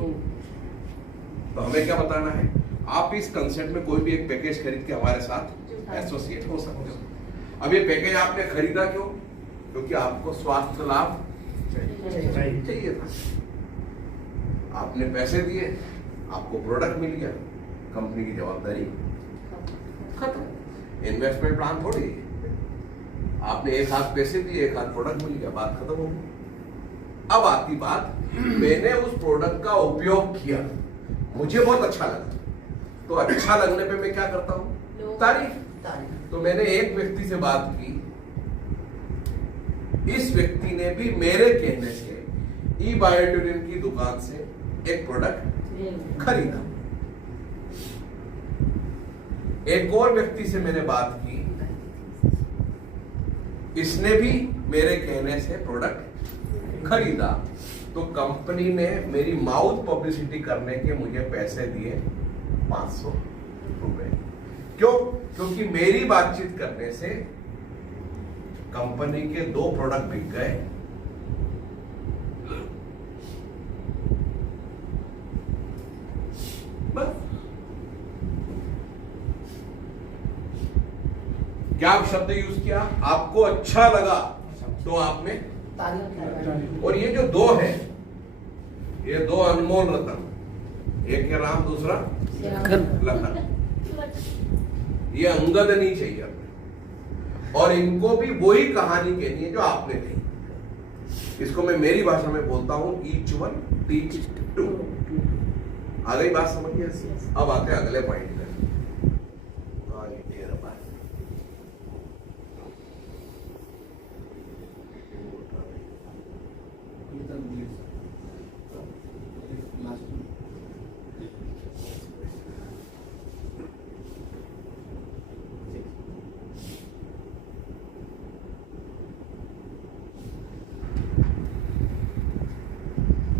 तो हमें क्या बताना है, आप इस कंसेप्ट में कोई भी एक पैकेज खरीद के हमारे साथ एसोसिएट हो सकते हो। अब ये पैकेज आपने खरीदा क्यों? क्योंकि आपको स्वास्थ्य लाभ चाहिए था। आपने पैसे दिए, आपको प्रोडक्ट मिल गया, कंपनी की जवाबदारी खत्म। इन्वेस्टमेंट प्लान थोड़ी है, आपने एक हाथ पैसे दिए, एक हाथ प्रोडक्ट मिल गया, बात खत्म हो गई। अब आती बात, मैंने उस प्रोडक्ट का उपयोग किया, मुझे बहुत अच्छा लगा, तो अच्छा लगने पे मैं क्या करता हूं? तारीफ। तो मैंने एक व्यक्ति से बात की, इस व्यक्ति ने भी मेरे कहने से ई बायोट्यूरिन की दुकान से एक प्रोडक्ट खरीदा। एक और व्यक्ति से मैंने बात की, इसने भी मेरे कहने से प्रोडक्ट खरीदा। तो कंपनी ने मेरी माउथ पब्लिसिटी करने के मुझे पैसे दिए 500 रुपए। क्यों? क्योंकि मेरी बातचीत करने से कंपनी के 2 प्रोडक्ट बिक गए। बस। क्या आप शब्द यूज किया, आपको अच्छा लगा तो आपने तारीफ। और ये जो 2 है, ये 2 अनमोल रतन, एक है राम, दूसरा लखन। ये अंगद नहीं चाहिए हमें, और इनको भी वही कहानी कहनी है जो आपने कही। इसको मैं मेरी भाषा में बोलता हूं, ईच वन टीच टू। आ गई बात समझिए? अब आते हैं अगले पॉइंट पे।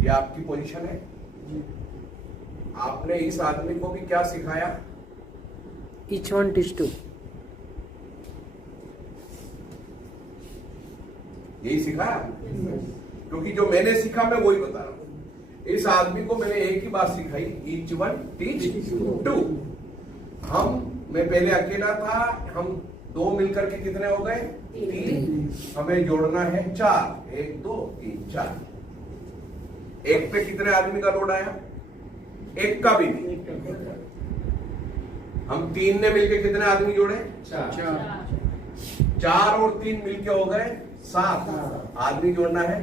ये आपकी पोजीशन है। आपने इस आदमी को भी क्या सिखाया? Each one teach two। यही सिखाया, क्योंकि जो मैंने सीखा मैं वही बता रहा हूं। इस आदमी को मैंने एक ही बात सिखाई, ईच वन टीच टू। मैं पहले अकेला था, हम 2 मिलकर के कितने हो गए? 3। हमें जोड़ना है 4। 1 2 3 4। एक पे कितने आदमी का लोड आया? एक का भी नहीं। हम 3 ने मिलके कितने आदमी जोड़े? 4 और 3 मिलके हो गए 7 आदमी जोड़ना है।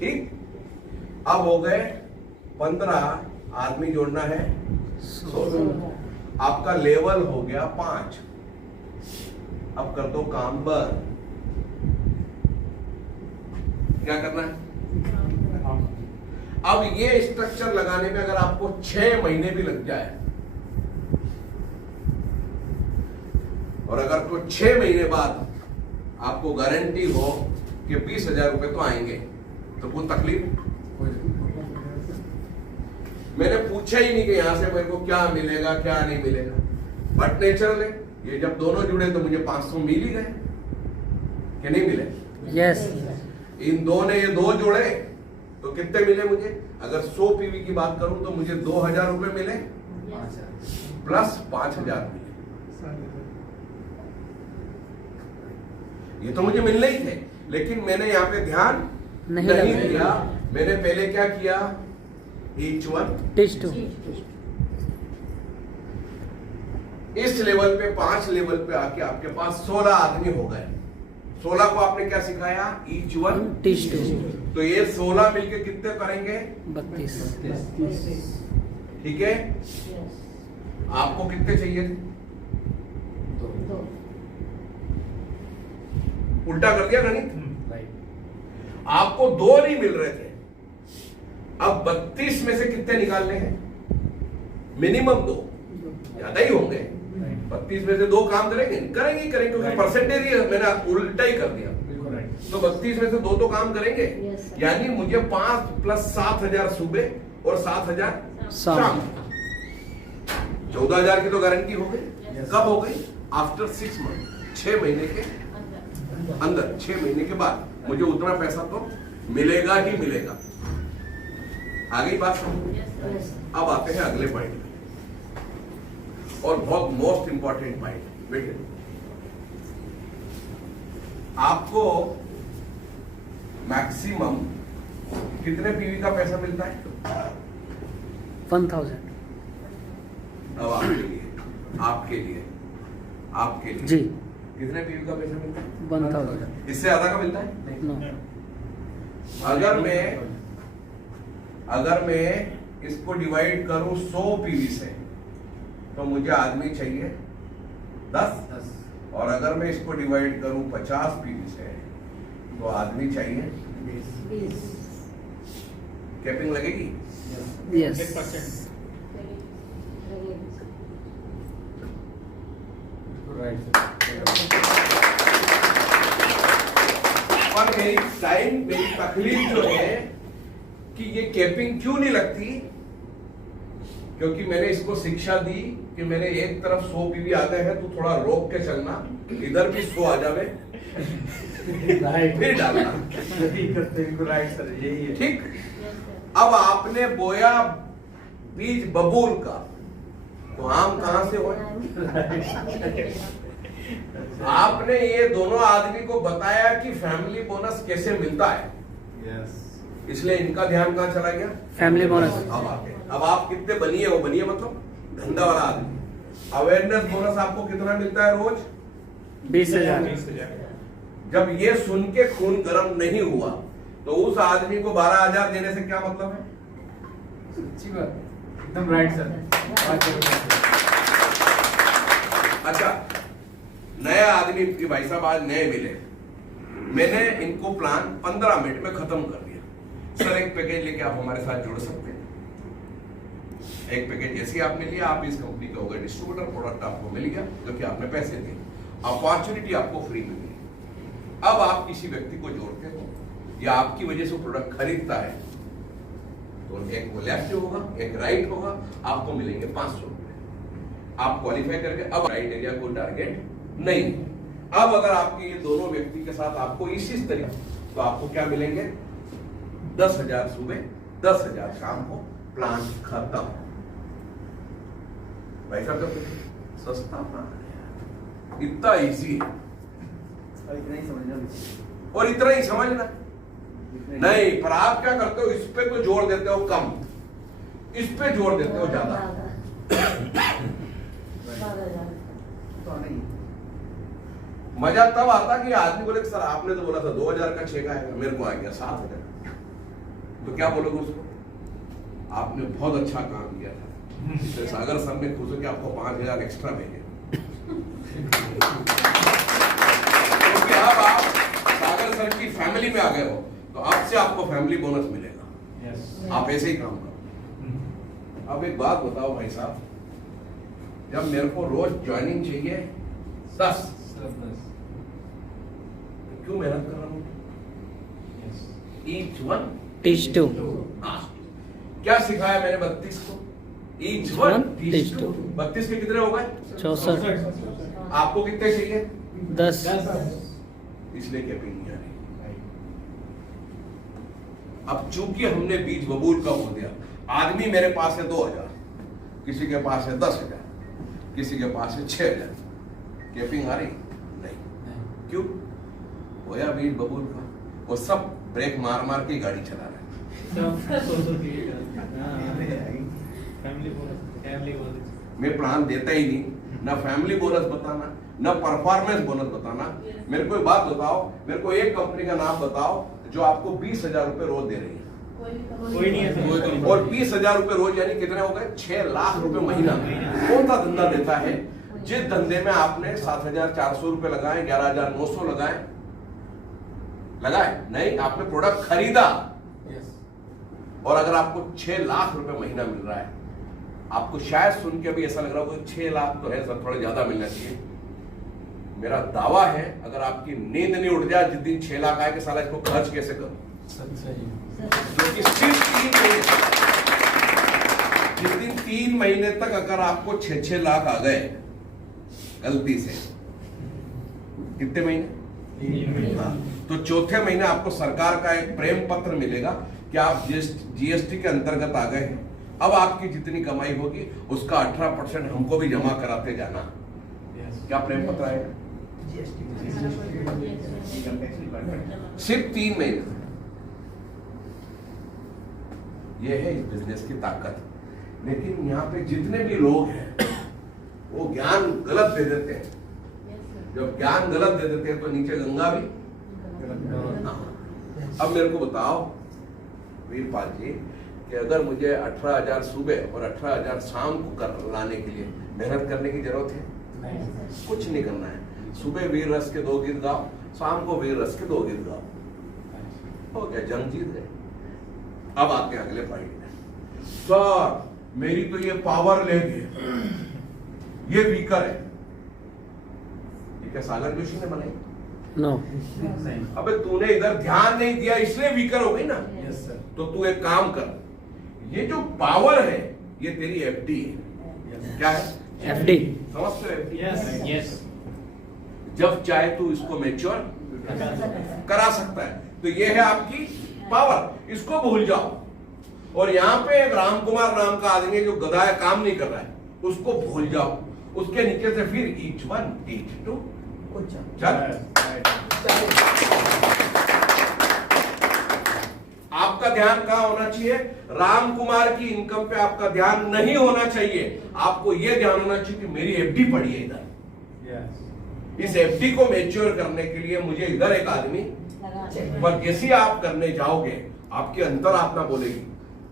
ठीक, अब हो गए 15 आदमी जोड़ना है 16। आपका लेवल हो गया 5। अब कर दो काम बंद। क्या करना है? अब ये स्ट्रक्चर लगाने में अगर आपको 6 महीने भी लग जाए, और अगर तो 6 महीने बाद आपको गारंटी हो कि 20,000 रुपए तो आएंगे, तो कोई तकलीफ? मैंने पूछा ही नहीं कि यहां से मेरे को क्या मिलेगा क्या नहीं मिलेगा, बट नेचुरल है। ये जब दोनों जुड़े तो मुझे 500 मिल ही गए कि नहीं मिले? यस। इन 2 ने ये 2 जोड़े तो कितने मिले मुझे? अगर 100 पीवी की बात करूं तो मुझे 2,000 रुपए मिले प्लस 5,000 मिले। ये तो मुझे मिलने ही थे, लेकिन मैंने यहाँ पे ध्यान नहीं दिया। मैंने पहले क्या किया? Each one teach two. इस लेवल पे 5 लेवल पे आके आपके पास 16 आदमी हो गए। 16 को आपने क्या सिखाया? Each one teach two. तो ये 16 मिलके कितने करेंगे? 32। ठीक है। आपको कितने चाहिए थे? 2। उल्टा कर दिया गणित। आपको 2 नहीं मिल रहे थे, अब 32 में से कितने निकालने हैं? मिनिमम 2, ज्यादा ही होंगे। 32 में से 2 काम करेंगे क्योंकि परसेंटेज ही मैंने उल्टा ही कर दिया। तो 32 में से 2 तो काम करेंगे। यानी मुझे 5 + 7,000 सुबह और 7,000 शाम। 14,000 की तो गारंटी हो गई। कब हो गई? आफ्टर 6 मंथ, 6 महीने के अंदर। 6 महीने के बाद मुझे उतना पैसा तो मिलेगा ही मिलेगा। आगे बात समझ। अब आते हैं अगले पॉइंट में, और बहुत मोस्ट इंपॉर्टेंट पॉइंट। बेटे आपको मैक्सिमम कितने पीवी का पैसा मिलता है? 1000 अब आपके लिए जी। कितने पीवी का पैसा मिलता है? 1000 इससे ज्यादा का मिलता है? नो। अगर मैं इसको डिवाइड करूं 100 पीवी से, तो मुझे आदमी चाहिए 10, और अगर मैं इसको डिवाइड करूं 50 पीवी से, तो आदमी चाहिए 20। कैपिंग लगेगी? यस। और मेरी तकलीफ जो है कि ये कैपिंग क्यों नहीं लगती, क्योंकि मैंने इसको शिक्षा दी कि मैंने एक तरफ 100 पीवी आ गए हैं तो थोड़ा रोक के चलना, इधर भी 100 आ जावे फिर डालना। ठीक। अब आपने बोया बीज बबूल का, तो आम कहां से हो? आपने ये दोनों आदमी को बताया कि फैमिली बोनस कैसे मिलता है। इसलिए इनका ध्यान कहां चला गया? Family bonus. अब आप कितने बनिए, वो बनिए मतलब धंधा वाला आदमी। अवेयरनेस बोनस आपको कितना मिलता है रोज? 20,000। जब ये सुन के खून गर्म नहीं हुआ, तो उस आदमी को 12,000 देने से क्या मतलब है? अच्छी बात, एकदम राइट सर। अच्छा, नया आदमी कि भाई साहब आज नए मिले, मैंने इनको प्लान 15 मिनट में खत्म कर दिया। सर एक पैकेज लेके आप हमारे साथ जुड़ सकते हैं। एक पैकेज जैसे ही आपने लिया, आप इस कंपनी का हो गए डिस्ट्रीब्यूटर, प्रोडक्ट आपको मिल गया क्योंकि आपने पैसे दिए, अपॉर्चुनिटी आपको फ्री मिल गई। अब आप किसी व्यक्ति को जोड़ते हो या आपकी वजह से प्रोडक्ट खरीदता है, तो एक वो लेफ्ट होगा, एक राइट होगा, आपको मिलेंगे 500 रुपए। आप क्वालिफाई करके अब राइट एरिया को टारगेट नहीं। अब अगर आपके ये दोनों व्यक्ति के साथ आपको इसी तरीके, तो आपको क्या मिलेंगे? 10,000 सुबह, 10,000 शाम को, प्लान खत्म। भाई साहब सस्ता प्लान, इतना इजी है और इतना ही समझना, और इतना ही समझना नहीं। पर आप क्या करते हो? इस पे तो जोर देते हो कम, इस पे जोर देते हो ज्यादा। मजा तब आता कि आदमी बोले सर आपने तो बोला था 2,000 का 6 का आएगा, मेरे को आ गया 7,000। तो क्या बोलोगे उसको? आपने बहुत अच्छा काम किया था, इसलिए सागर सर ने खुश होकर आपको 5,000 एक्स्ट्रा भेजे। क्योंकि अब आप सागर सर की फैमिली में आ गए हो, तो अब से आपको फैमिली बोनस मिलेगा। आप ऐसे ही काम करो। अब एक बात बताओ भाई साहब, जब मेरे को रोज ज्वाइनिंग चाहिए 10, क्यों मेहनत कर रहा हूं? Each one teach two। क्या सिखाया मैंने 32 को? Each one teach two। 32 के कितने हो गए? 64। आपको कितने चाहिए? 10। इसलिए कैपिंग नहीं आ रही। अब चूंकि हमने बीज बबूल का बोल दिया, आदमी मेरे पास है 2,000, किसी के पास है 10,000, किसी के पास है 6,000, कैपिंग आ रही नहीं। क्यों? होया बीज बबूल का, वो सब ब्रेक मार मार के गाड़ी चला रहे मैं प्लान देता ही नहीं, ना फैमिली बोनस बताना, ना परफॉर्मेंस बोनस बताना। मेरे को एक बात बताओ, मेरे को एक कंपनी का नाम बताओ जो आपको 20,000 रुपए रोज दे रही है। कोई नहीं है। और 20,000 रुपए रोज यानी कितने हो गए? 6 लाख रुपए महीना। कौन सा धंधा देता है? जिस धंधे में आपने 7,400 रुपए लगाए, 11,900 लगाए नहीं, आपने प्रोडक्ट खरीदा, और अगर आपको 6 लाख रुपए महीना मिल रहा है, आपको शायद सुन के अभी ऐसा लग रहा होगा 6 लाख तो है सर, थोड़ा ज्यादा मिलना चाहिए। मेरा दावा है अगर आपकी नींद नहीं उठ जाए जिस दिन 6 लाख आए कि साला इसको खर्च कैसे करूं, क्योंकि सिर्फ 3 महीने, जिस दिन 3 महीने तक अगर आपको 6 लाख आ गए गलती से, कितने महीने? हाँ, तो चौथे महीने आपको सरकार का एक प्रेम पत्र मिलेगा कि आप जीएसटी के अंतर्गत आ गए हैं। अब आपकी जितनी कमाई होगी उसका 18% हमको भी जमा कराते जाना। क्या प्रेम पत्र आएगा? सिर्फ 3 महीने। यह है इस बिजनेस की ताकत। लेकिन यहाँ पे जितने भी लोग हैं वो ज्ञान गलत दे देते हैं। जब ज्ञान गलत दे देते हैं तो नीचे गंगा भी। अब मेरे को बताओ वीरपाल जी कि अगर मुझे 18,000 सुबह और 18,000 शाम को लाने के लिए मेहनत करने की जरूरत है? कुछ नहीं करना है। सुबह वीर रस के 2 गीत गाओ, शाम को वीर रस के 2 गीत गाओ, हो गया, जंग जीत गए। अब आते हैं अगले पॉइंट में। सर मेरी तो ये पावर लेग है, ये वीकर है। ये क्या सागर जोशी ने बनाई? नो। अबे तूने इधर ध्यान नहीं दिया इसलिए वीकर हो गई ना। Yes sir. तो तू एक काम कर, ये जो पावर है ये तेरी एफडी है। क्या है? एफडी। समझते हो एफडी? Yes yes. जब चाहे तू इसको मैच्योर करा सकता है। तो ये है आपकी पावर, इसको भूल जाओ। और यहाँ पे एक राम कुमार नाम का आदमी है जो गधा है, काम नहीं कर रहा है, उसको भूल जाओ। उसके नीचे से फिर each 1 each 2 चल। आपका ध्यान कहाँ होना चाहिए? राम कुमार की इनकम पे आपका ध्यान नहीं होना चाहिए। आपको यह ध्यान होना चाहिए कि मेरी एफडी पड़ी है इधर। इस एफडी को मैच्योर करने के लिए मुझे इधर एक आदमी, पर जैसे आप करने जाओगे आपके अंतरात्मा बोलेगी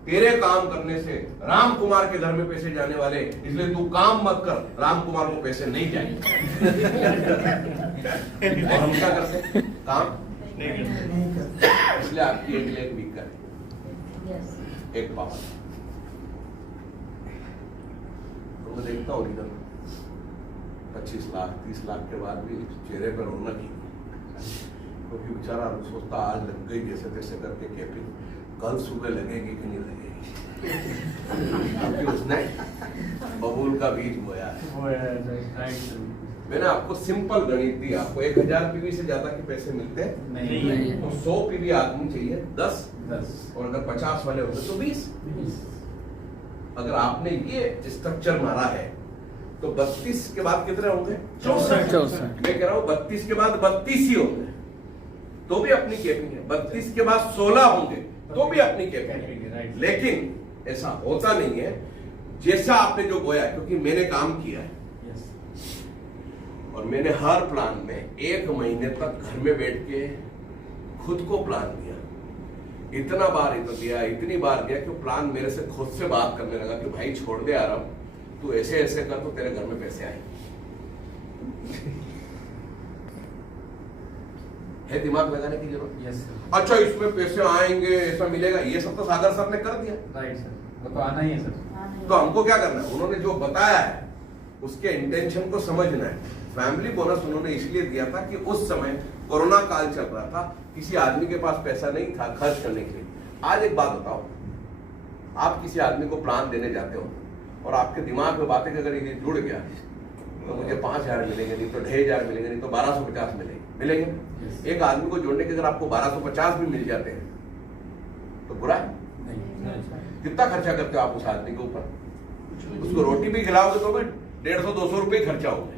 तेरे काम करने से राम कुमार के घर में पैसे जाने वाले, इसलिए तू काम मत कर, राम कुमार को पैसे नहीं जाएंगे। और हम क्या करते? काम नहीं करते। इसलिए आपकी एक लेग वीकर है, एक पावर। तो मैं देखता हूँ इधर 25 लाख 30 लाख के बाद भी चेहरे पर रौनक ही, क्योंकि बेचारा सोचता आज लग गई जैसे तैसे करके कैपिंग, कल सुबह लगेगी कि नहीं लगेगी। क्योंकि उसने बबूल का बीज बोया है। मैंने आपको सिंपल गणित दी, आपको 1000 पीवी से ज्यादा के पैसे मिलते नहीं। तो 100 पीवी आदमी चाहिए 10 और अगर 50 वाले होते तो 20। अगर आपने ये स्ट्रक्चर मारा है तो 32 के बाद कितने होंगे? 64। मैं कह रहा हूं 32 के बाद 32 ही होंगे तो भी अपनी कैपिंग है, 32 के बाद 16 होंगे तो भी अपनी कैपिंग है। लेकिन ऐसा होता नहीं है जैसा आपने जो बोया, क्योंकि मैंने काम किया है और मैंने हर प्लान में 1 महीने तक घर में बैठ के खुद को प्लान दिया। इतना बार दिया, इतनी बार दिया कि प्लान मेरे से खुद से बात करने लगा कि भाई छोड़ दे आराम, तू ऐसे ऐसे कर तो तेरे घर में पैसे आए। है दिमाग लगाने की जरूरत? यस। अच्छा इसमें पैसे आएंगे, ऐसा मिलेगा, ये सब तो सागर सर ने कर दिया। राइट सर, वो तो आना ही है सर। तो हमको क्या करना है? उन्होंने जो बताया है उसके इंटेंशन को समझना है। फैमिली बोनस उन्होंने इसलिए दिया था कि उस समय कोरोना काल चल रहा था, किसी आदमी के पास पैसा नहीं था खर्च करने के लिए। आज एक बात बताओ, आप किसी आदमी को प्लान देने जाते हो और आपके दिमाग में बातें अगर ये जुड़ गया तो मुझे 5000 मिलेंगे, नहीं तो 2500 मिलेंगे, नहीं तो 1250 मिलेंगे। एक आदमी को जोड़ने के अगर आपको 1250 भी मिल जाते हैं तो बुरा है? कितना खर्चा करते हो आप उस आदमी के ऊपर? उसको रोटी भी खिलाओगे तो भी 150-200 रुपए खर्चा होंगे।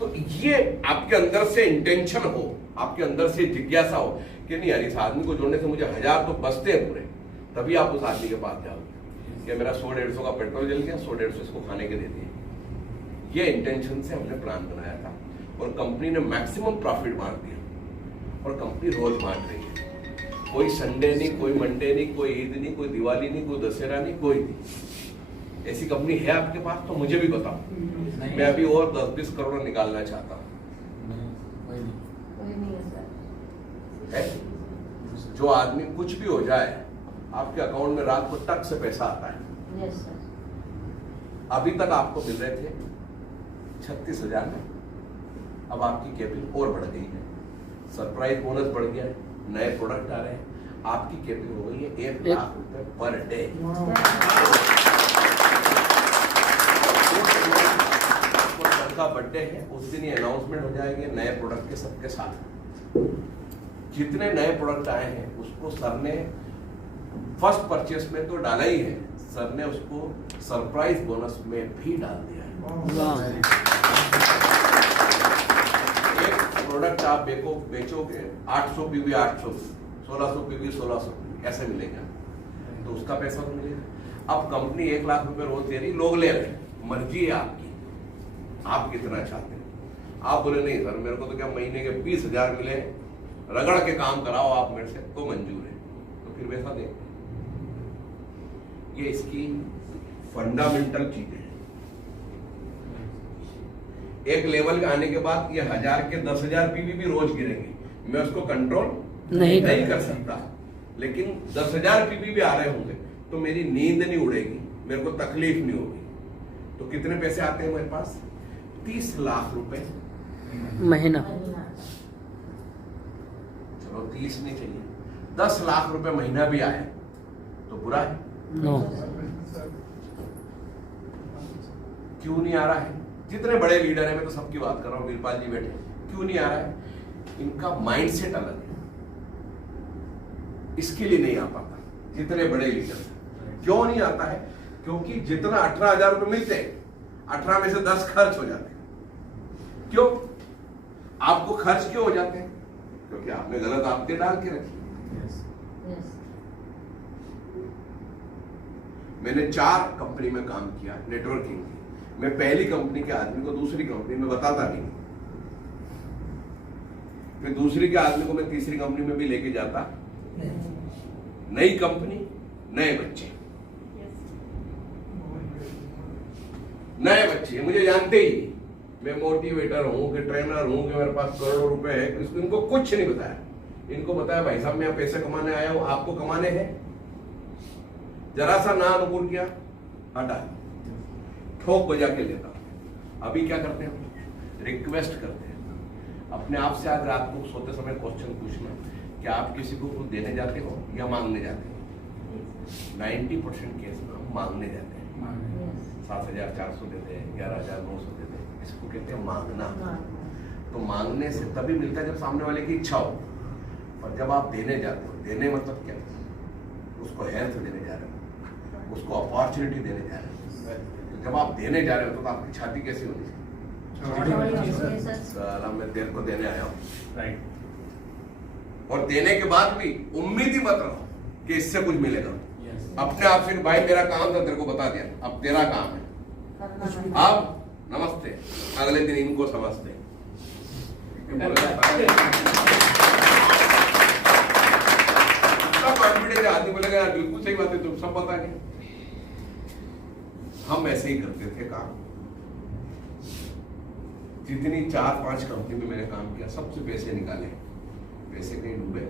तो ये आपके अंदर से इंटेंशन हो, आपके अंदर से जिज्ञासा हो कि नहीं यार इस आदमी को जोड़ने से मुझे 1000 तो बचते हैं पूरे, तभी आप उस आदमी के पास जाओगे कि मेरा 100-150 का पेट्रोल जल गया, 100-150 इसको खाने के दे दिए। ये इंटेंशन से हमने प्लान बनाया था और कंपनी ने मैक्सिमम प्रॉफिट मार दिया और कंपनी रोज बांट रही है। कोई संडे नहीं, कोई मंडे नहीं, कोई ईद नहीं, कोई दिवाली नहीं, कोई दशहरा नहीं, कोई नहीं। ऐसी कंपनी है आपके पास तो मुझे भी बताओ, मैं अभी और 10-20 करोड़ निकालना चाहता हूँ। जो आदमी कुछ भी हो जाए आपके अकाउंट में रात को टक से पैसा आता है। अभी तक आपको मिल रहे थे 36,000 में, अब आपकी कैपिंग और बढ़ गई है, सरप्राइज बोनस बढ़ गया है, नए प्रोडक्ट आ रहे हैं, आपकी कैपिंग हो गई है 1 लाख रुपए पर डे। जिसका बर्थडे है उस दिन ये अनाउंसमेंट हो जाएंगे नए प्रोडक्ट के सबके साथ। जितने नए प्रोडक्ट आए हैं उसको सर ने फर्स्ट परचेस में तो डाला ही है, सर ने उसको सरप्राइज बोनस में भी डाल दिया है। एक प्रोडक्ट आप बेचोगे 800 पीवी 800, 1600 पीवी 1600 ऐसे मिलेगा, तो उसका पैसा तो मिलेगा। अब कंपनी 1 लाख रुपए रोज दे रही, लोग ले रहे, मर्जी है आपकी, आप कितना चाहते हैं। आप बोले नहीं सर मेरे को तो क्या महीने के 20,000 मिले, रगड़ के काम कराओ आप मेरे से तो मंजूर है, तो फिर वैसा दें। ये इसकी फंडामेंटल चीजें हैं। एक लेवल के आने के बाद ये 1000 के 10,000 पीवी भी रोज गिरेंगे, मैं उसको कंट्रोल नहीं कर सकता, लेकिन 10,000 पीवी भी आ रहे होंगे तो मेरी नींद नहीं उड़ेगी, मेरे को तकलीफ नहीं होगी। तो कितने पैसे आते हैं मेरे पास? 30 लाख रुपए महीना। चलो 30 नहीं चाहिए, 10 लाख रुपए महीना भी आए तो बुरा है? नो। क्यों नहीं आ रहा है? जितने बड़े लीडर हैं, मैं तो सबकी बात कर रहा हूं, वीरपाल जी बैठे, क्यों नहीं आ रहा है? इनका माइंडसेट अलग है, इसके लिए नहीं आ पाता। जितने बड़े लीडर क्यों नहीं आता है? क्योंकि जितना 18,000 रुपए मिलते हैं 18 में से 10 खर्च हो जाते हैं। क्यों आपको खर्च क्यों हो जाते हैं? क्योंकि आपने गलत आदतें डाल के रखी। मैंने 4 कंपनी में काम किया नेटवर्किंग की। मैं पहली कंपनी के आदमी को दूसरी कंपनी में बताता नहीं, फिर दूसरी के आदमी को मैं तीसरी कंपनी में भी लेके जाता। नई कंपनी, नए बच्चे, नए बच्चे मुझे जानते ही, मैं मोटिवेटर हूं कि ट्रेनर हूं कि मेरे पास करोड़ों रुपए है, इनको कुछ नहीं बताया। इनको बताया भाई साहब मैं पैसे कमाने आया हूं, आपको कमाने हैं। जरा सा ना अनुकूल किया, हटा, ठोक बजा के लेता। अभी क्या करते हैं? रिक्वेस्ट करते हैं अपने आप से। आज रात को सोते समय क्वेश्चन पूछना, क्या आप किसी को कुछ देने जाते हो या मांगने जाते हो? 90% केस में हम मांगने जाते हैं। 7,400 देते हैं, 11,900 देते हैं, इसको कहते हैं मांगना। तो मांगने से तभी मिलता है जब सामने वाले की इच्छा हो, पर जब आप देने जाते हो, देने मतलब क्या? उसको हेल्थ देने जा रहे हो, उसको अपॉर्चुनिटी देने जा रहे हो। तो जब आप देने जा रहे हो तो आपकी छाती कैसी होनी चाहिए? साला मैं तेरे को देने आया हूँ, राइट। और देने के बाद भी उम्मीद ही मत रहो कि इससे कुछ मिलेगा। अपने आप से भाई मेरा काम था तेरे को बता दिया, अब तेरा काम है, अब नमस्ते, अगले दिन इनको समझते। कॉन्फिडेंस आदमी बोलेगा यार बिल्कुल सही बात है, तुम सब पता नहीं। हम ऐसे ही करते थे काम। जितनी 4-5 कंपनी में मैंने काम किया, सबसे पैसे निकाले, पैसे कहीं डूबे?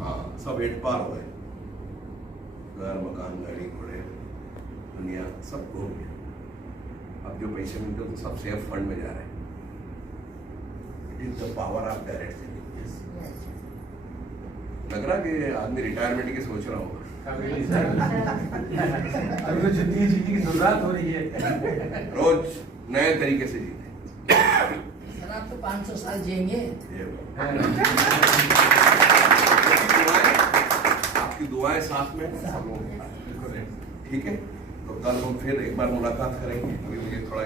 हाँ, सब एट पार हो गए। घर, मकान, गाड़ी, घोड़े, दुनिया सब घूम गया। अब जो पैसे मिलते तो सब सेफ फंड में जा रहे हैं। It is the power of direct saving. लग रहा कि आदमी रिटायरमेंट की सोच रहा होगा। अभी तो जीने की जरूरत हो रही है, रोज नए तरीके से जीते। सर आप तो 500 साल जिएंगे। आपकी दुआएं साथ में, ठीक है? तो कल हम फिर एक बार मुलाकात करेंगे। अभी मुझे थोड़ा